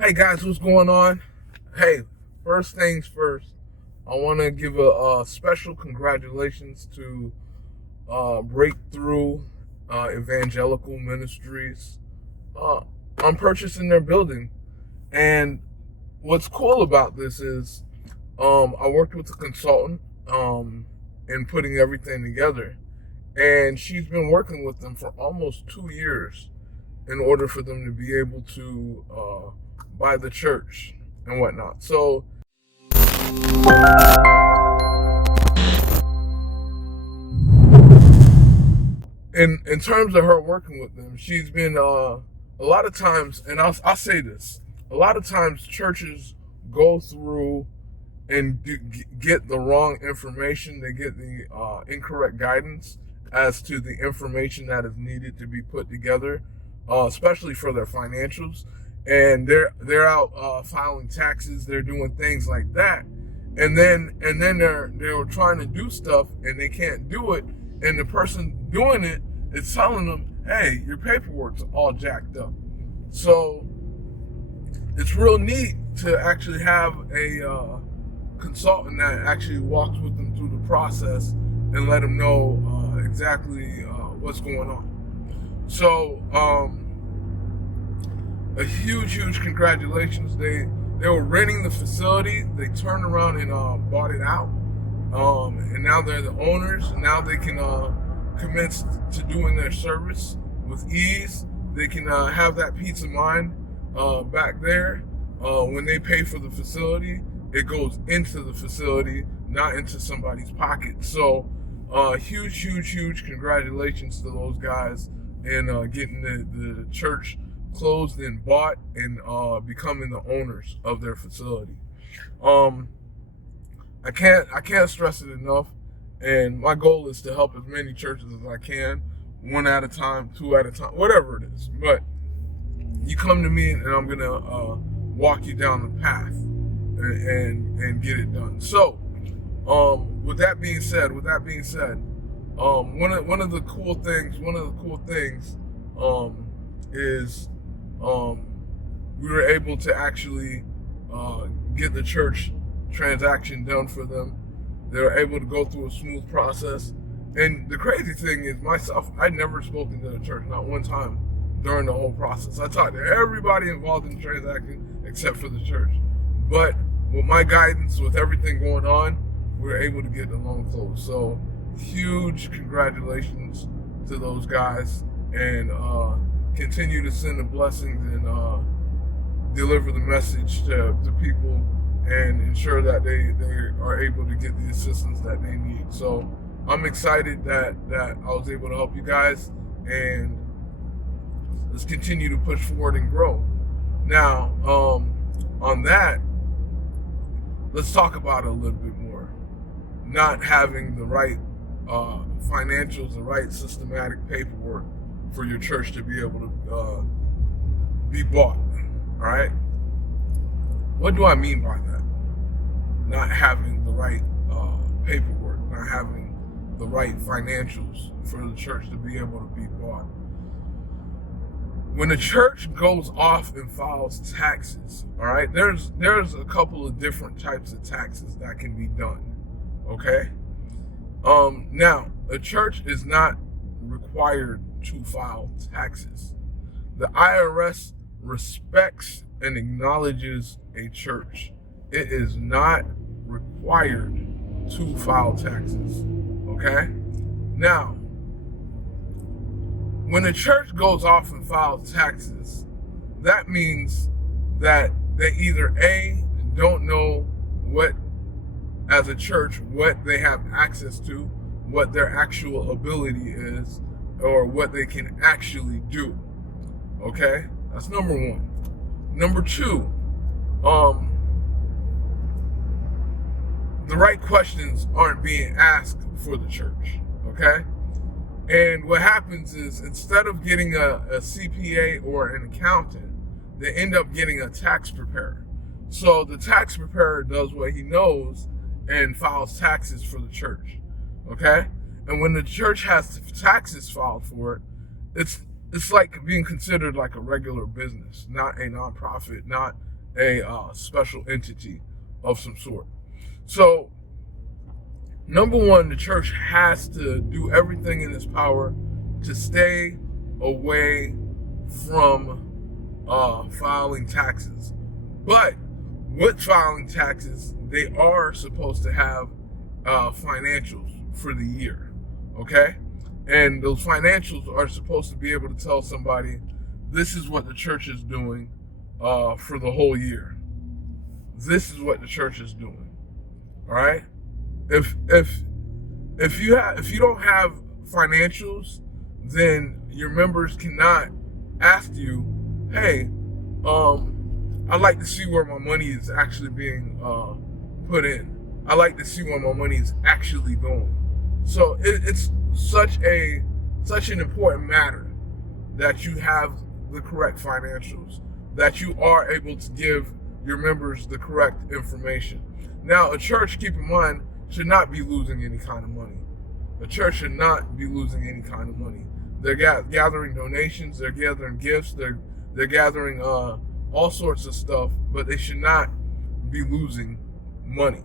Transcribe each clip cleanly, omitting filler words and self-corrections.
Hey guys, what's going on? Hey, first things first, I want to give a special congratulations to Breakthrough Evangelical Ministries on purchasing their building. And what's cool about this is I worked with a consultant in putting everything together, and she's been working with them for almost 2 years in order for them to be able to buy the church and whatnot. So in terms of her working with them, she's been a lot of times, and I'll say this, a lot of times churches go through and get the wrong information. They get the incorrect guidance as to the information that is needed to be put together, especially for their financials. And they're out filing taxes. They're doing things like that, and then they're trying to do stuff and they can't do it. And the person doing it is telling them, "Hey, your paperwork's all jacked up." So it's real neat to actually have a consultant that actually walks with them through the process and let them know exactly what's going on. So a huge congratulations. They were renting the facility. They turned around and bought it out, and now they're the owners. And now they can commence to doing their service with ease. They can have that peace of mind back there. When they pay for the facility, it goes into the facility, not into somebody's pocket. So huge congratulations to those guys and getting the church closed and bought and becoming the owners of their facility. I can't stress it enough, and my goal is to help as many churches as I can, one at a time, two at a time, whatever it is. But you come to me and I'm gonna walk you down the path and get it done. So with that being said, one of the cool things is we were able to actually get the church transaction done for them. They were able to go through a smooth process. And the crazy thing is, myself, I'd never spoken to the church, not one time during the whole process. I talked to everybody involved in the transaction except for the church. But with my guidance, with everything going on, we were able to get the loan closed. So huge congratulations to those guys, and continue to send the blessings and deliver the message to people and ensure that they are able to get the assistance that they need. So I'm excited that I was able to help you guys, and let's continue to push forward and grow. Now, on that, let's talk about it a little bit more. Not having the right financials, the right systematic paperwork for your church to be able to be bought. All right. What do I mean by that? Not having the right paperwork, not having the right financials for the church to be able to be bought. When the church goes off and files taxes, all right, there's a couple of different types of taxes that can be done. Okay. Now, a church is not required to file taxes. The IRS respects and acknowledges a church. It is not required to file taxes. Okay? Now, when a church goes off and files taxes, that means that they either A, don't know what, as a church, what they have access to, what their actual ability is, or what they can actually do. Okay? That's number one. Number two, the right questions aren't being asked for the church. Okay? And what happens is, instead of getting a CPA or an accountant, they end up getting a tax preparer. So the tax preparer does what he knows and files taxes for the church. Okay? And when the church has taxes filed for it, it's like being considered like a regular business, not a nonprofit, not a special entity of some sort. So, number one, the church has to do everything in its power to stay away from filing taxes. But with filing taxes, they are supposed to have financials for the year, okay? And those financials are supposed to be able to tell somebody, this is what the church is doing for the whole year. This is what the church is doing. All right? If you don't have financials, then your members cannot ask you, hey, I'd like to see where my money is actually being put in. I like to see where my money is actually going. So it's such an important matter that you have the correct financials, that you are able to give your members the correct information. Now, a church, keep in mind, should not be losing any kind of money. A church should not be losing any kind of money. They're gathering donations, they're gathering gifts, they're gathering all sorts of stuff, but they should not be losing money.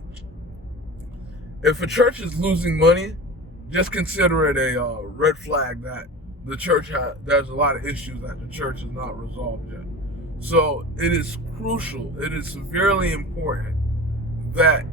If a church is losing money, just consider it a red flag that the church there's a lot of issues that the church has not resolved yet. So it is crucial, it is severely important that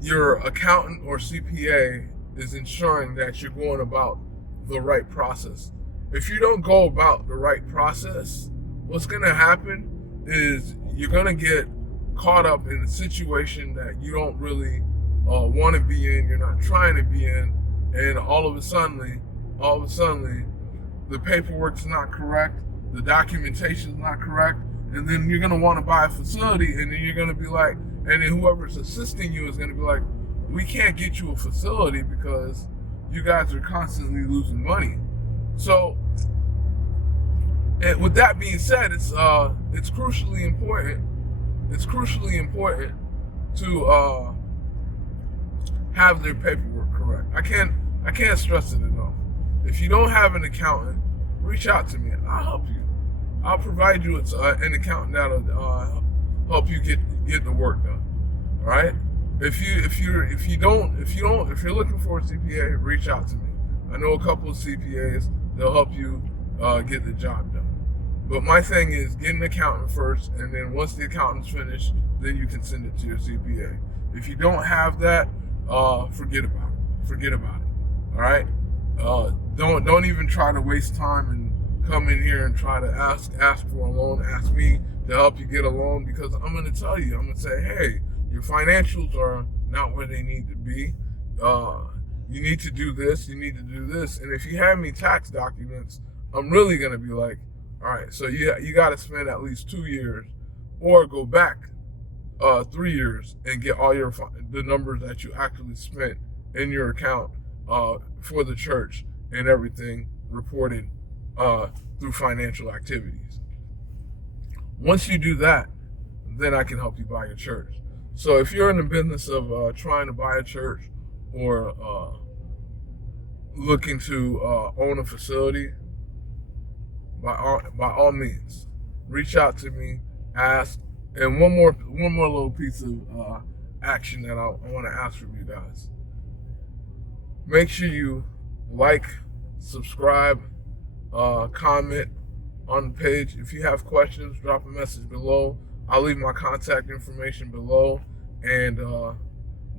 your accountant or CPA is ensuring that you're going about the right process. If you don't go about the right process, what's going to happen is you're going to get caught up in a situation that you don't really want to be in, you're not trying to be in, and all of a sudden, the paperwork's not correct, the documentation's not correct, and then you're going to want to buy a facility, and then you're going to be like, and then whoever's assisting you is going to be like, we can't get you a facility because you guys are constantly losing money. So, and with that being said, it's crucially important. It's crucially important to have their paperwork correct. I can't stress it enough. If you don't have an accountant, reach out to me. I'll help you. I'll provide you with an accountant that'll help you get the work done. All right. If you're looking for a CPA, reach out to me. I know a couple of CPAs. They'll help you get the job done. But my thing is get an accountant first, and then once the accountant's finished, then you can send it to your CPA. If you don't have that, forget about it. Forget about it. All right. Don't even try to waste time and come in here and try to ask for a loan. Ask me to help you get a loan, because I'm going to tell you. I'm going to say, hey, your financials are not where they need to be. You need to do this. You need to do this. And if you have me tax documents, I'm really going to be like, all right, so you got to spend at least 2 years, or go back 3 years and get all the numbers that you actually spent in your account for the church and everything reported through financial activities. Once you do that, then I can help you buy a church. So if you're in the business of trying to buy a church, or looking to own a facility, by all means, reach out to me, ask. And one more little piece of action that I want to ask from you guys. Make sure you like, subscribe, comment on the page. If you have questions, drop a message below. I'll leave my contact information below, and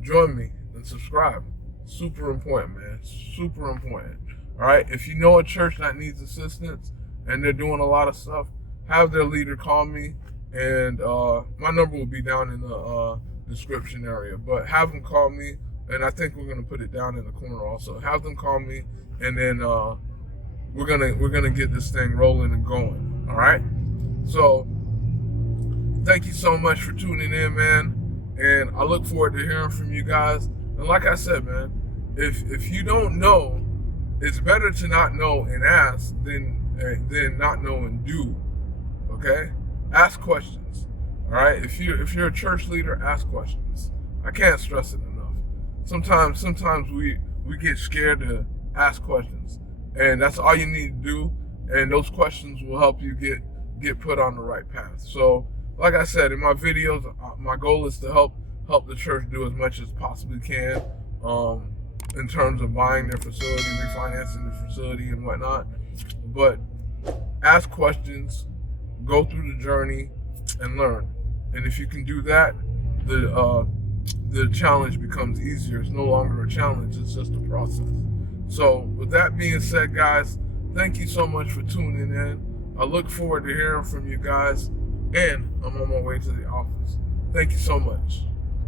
join me and subscribe. Super important, man. Super important. All right. If you know a church that needs assistance and they're doing a lot of stuff, have their leader call me, and my number will be down in the description area. But have them call me, and I think we're gonna put it down in the corner also. Have them call me, and then we're gonna get this thing rolling and going. All right. So thank you so much for tuning in, man. And I look forward to hearing from you guys. And like I said, man, if you don't know, it's better to not know and ask than not know and do. Okay? Ask questions. All right? If you're a church leader, ask questions. I can't stress it enough. Sometimes we get scared to ask questions. And that's all you need to do. And those questions will help you get put on the right path. So, like I said, in my videos, my goal is to help the church do as much as possibly can in terms of buying their facility, refinancing the facility, and whatnot. But ask questions, go through the journey, and learn. And if you can do that, the challenge becomes easier. It's no longer a challenge, it's just a process. So with that being said, guys, thank you so much for tuning in. I look forward to hearing from you guys, and I'm on my way to the office. Thank you so much.